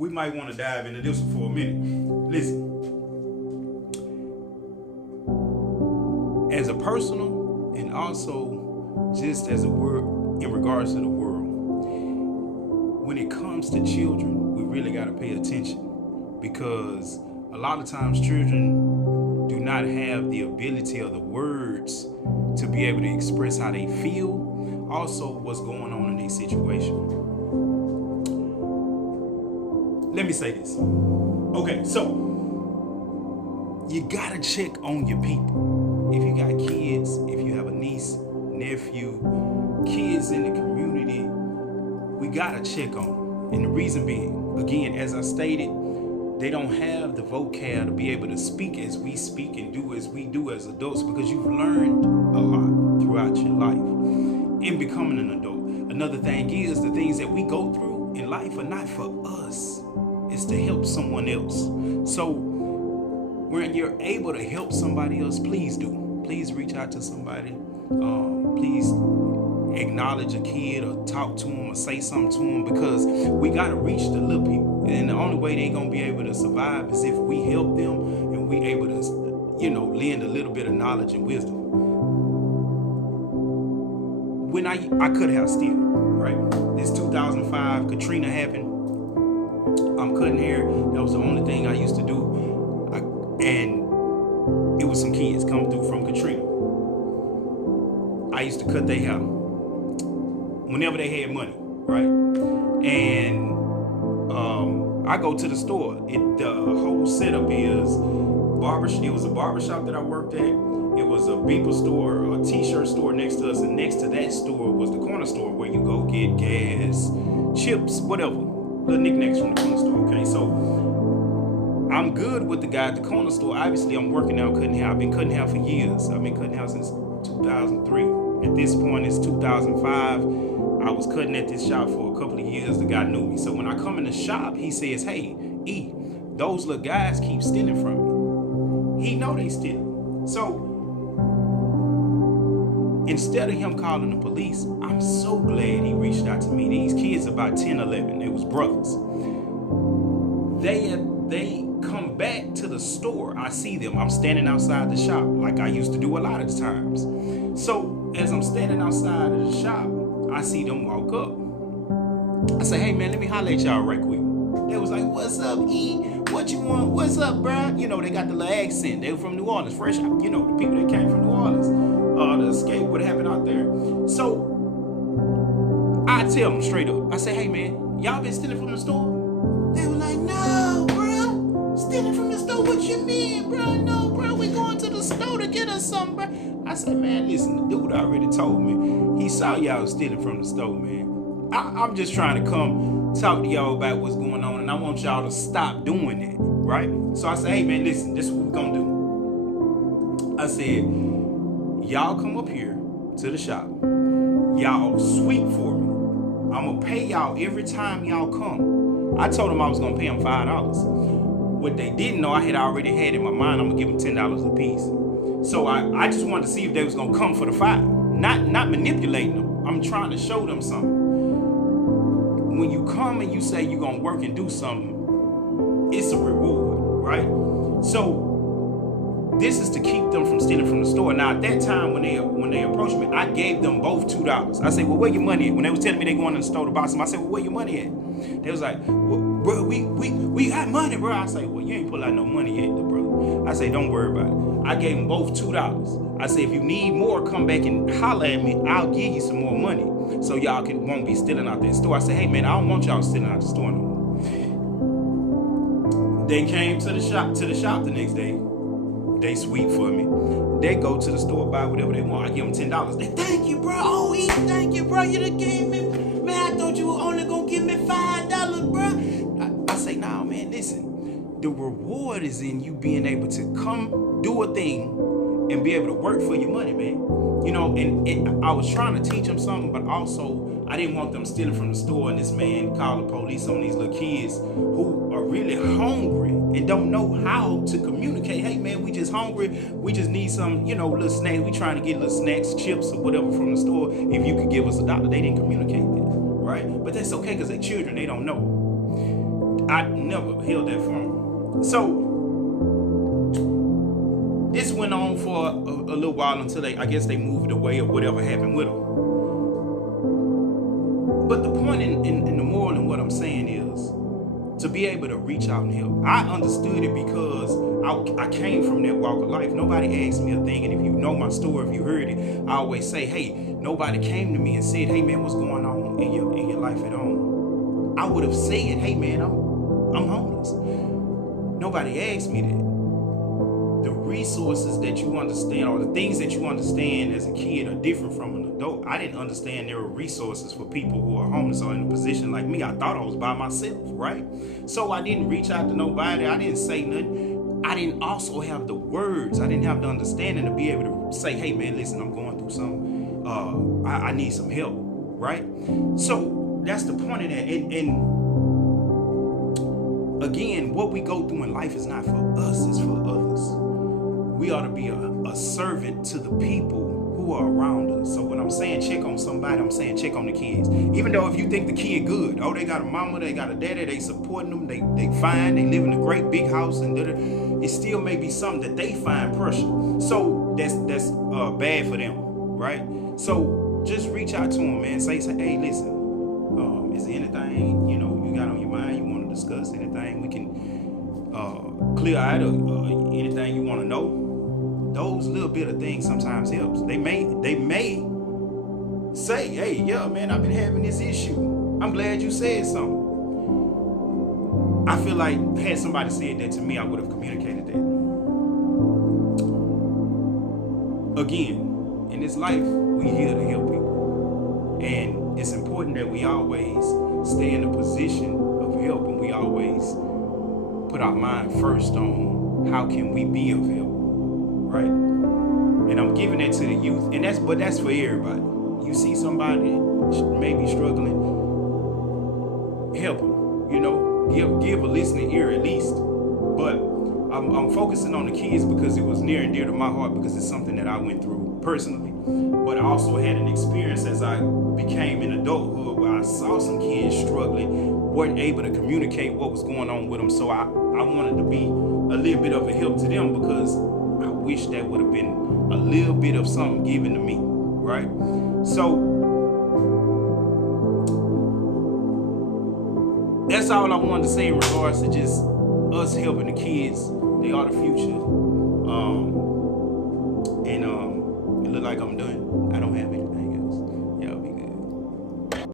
we might want to dive into this one for a minute. Listen, as a personal and also just as a word in regards to the world, when it comes to children, we really got to pay attention, because a lot of times children do not have the ability or the words to be able to express how they feel, also what's going on in their situation. Let me say this. Okay, so you gotta check on your people. If you got kids, if you have a niece, nephew, kids in the community, we gotta check on them. And the reason being, again, as I stated, they don't have the vocab to be able to speak as we speak and do as we do as adults, because you've learned a lot throughout your life in becoming an adult. Another thing is, the things that we go through in life are not for us. It's to help someone else. So when you're able to help somebody else, please do. Please reach out to somebody. Please acknowledge a kid or talk to them or say something to them, because we got to reach the little people. And the only way they're going to be able to survive is if we help them and we able to, lend a little bit of knowledge and wisdom. When I could have still, right? This 2005, Katrina happened. I'm cutting hair. That was the only thing I used to do. And it was some kids coming through from Katrina. I used to cut their hair whenever they had money, right? And I go to the store. The whole setup is barbershop. It was a barbershop that I worked at. It was a Beeper store, a t-shirt store next to us, and next to that store was the corner store where you go get gas, chips, whatever, little knickknacks from the corner store. Okay, so I'm good with the guy at the corner store. Obviously, I'm working out cutting hair. I've been cutting hair for years. I've been cutting hair since 2003. At this point, it's 2005. I was cutting at this shop for a couple of years. The guy knew me. So when I come in the shop, he says, "Hey, E, those little guys keep stealing from me." He know they steal. So instead of him calling the police, I'm so glad he reached out to me. These kids about 10, 11, they was brothers. They come back to the store. I see them. I'm standing outside the shop like I used to do a lot of times. So as I'm standing outside of the shop, I see them walk up. I say, "Hey man, let me holler at y'all right quick." They was like, "What's up, E? What you want? What's up, bruh?" They got the little accent. They were from New Orleans, fresh, the people that came from New Orleans. To escape what happened out there. So I tell them straight up. I say, "Hey man, y'all been stealing from the store?" They were like, "No, bro. Stealing from the store? What you mean, bro? No, bro. We going to the store to get us something, bro." I said, "Man, listen, the dude already told me. He saw y'all stealing from the store, man. I'm just trying to come talk to y'all about what's going on, and I want y'all to stop doing that, right?" So I said, "Hey man, listen, this is what we're gonna do." I said, "Y'all come up here to the shop. Y'all sweep for me. I'm going to pay y'all every time y'all come." I told them I was going to pay them $5. What they didn't know, I had already had in my mind, I'm going to give them $10 a piece. So I just wanted to see if they was going to come for the $5. Not manipulating them. I'm trying to show them something. When you come and you say you're going to work and do something, it's a reward, right? So this is to keep them from stealing from the store. Now, at that time, when they approached me, I gave them both $2. I said, "Well, where your money at?" When they was telling me they going to the store to buy some, I said, "Well, where your money at?" They was like, "Well, bro, we got money, bro." I say, "Well, you ain't pull out no money yet, though, bro." I say, "Don't worry about it." I gave them both $2. I say, "If you need more, come back and holler at me. I'll give you some more money so y'all won't be stealing out that store." I say, "Hey, man, I don't want y'all stealing out the store no more." They came to the shop the next day. They sweep for me. They go to the store, buy whatever they want. I give them $10. They, "Thank you, bro. Oh, E, thank you, bro. You done gave me. Man, I thought you were only gonna give me $5, bro." I say, "Nah, man, listen. The reward is in you being able to come do a thing and be able to work for your money, man." And I was trying to teach them something, but also I didn't want them stealing from the store and this man called the police on these little kids who are really hungry and don't know how to communicate. "Hey man, we just hungry. We just need some, little snacks. We trying to get little snacks, chips or whatever from the store. If you could give us $1." They didn't communicate that, right? But that's okay because they're children. They don't know. I never held that phone. So this went on for a little while until I guess they moved away or whatever happened with them. But the point in the moral in what I'm saying is to be able to reach out and help. I understood it because I came from that walk of life. Nobody asked me a thing. And if you know my story, if you heard it, I always say, hey, nobody came to me and said, hey man, what's going on in your life at home? I would have said, hey man, I'm homeless. Nobody asked me that. The resources that you understand or the things that you understand as a kid are different from an adult. I didn't understand there were resources for people who are homeless or in a position like me. I thought I was by myself, right? So I didn't reach out to nobody. I didn't say nothing. I didn't also have the words. I didn't have the understanding to be able to say, hey man, listen, I'm going through something. I need some help, right? So that's the point of that. And again, what we go through in life is not for us, it's for others. We ought to be a servant to the people who are around us. So when I'm saying check on somebody, I'm saying check on the kids. Even though if you think the kid good, oh, they got a mama, they got a daddy, they supporting them, they fine, they live in a great big house, and it still may be something that they find pressure. So that's bad for them, right? So just reach out to them, man. Say, hey, listen, is there anything you got on your mind you want to discuss? Anything we can clear out, or anything you want to know? Those little bit of things sometimes helps. They may say, hey, yeah, man, I've been having this issue. I'm glad you said something. I feel like had somebody said that to me, I would have communicated that. Again, in this life, we here to help people. And it's important that we always stay in a position of help, and we always put our mind first on how can we be of help. Right? And I'm giving that to the youth, and that's for everybody. You see somebody maybe struggling, help them. Give a listening ear at least. But I'm focusing on the kids because it was near and dear to my heart, because it's something that I went through personally. But I also had an experience as I became in adulthood where I saw some kids struggling, weren't able to communicate what was going on with them. So I wanted to be a little bit of a help to them, because I wish that would have been a little bit of something given to me, right? So that's all I wanted to say in regards to just us helping the kids. They are the future.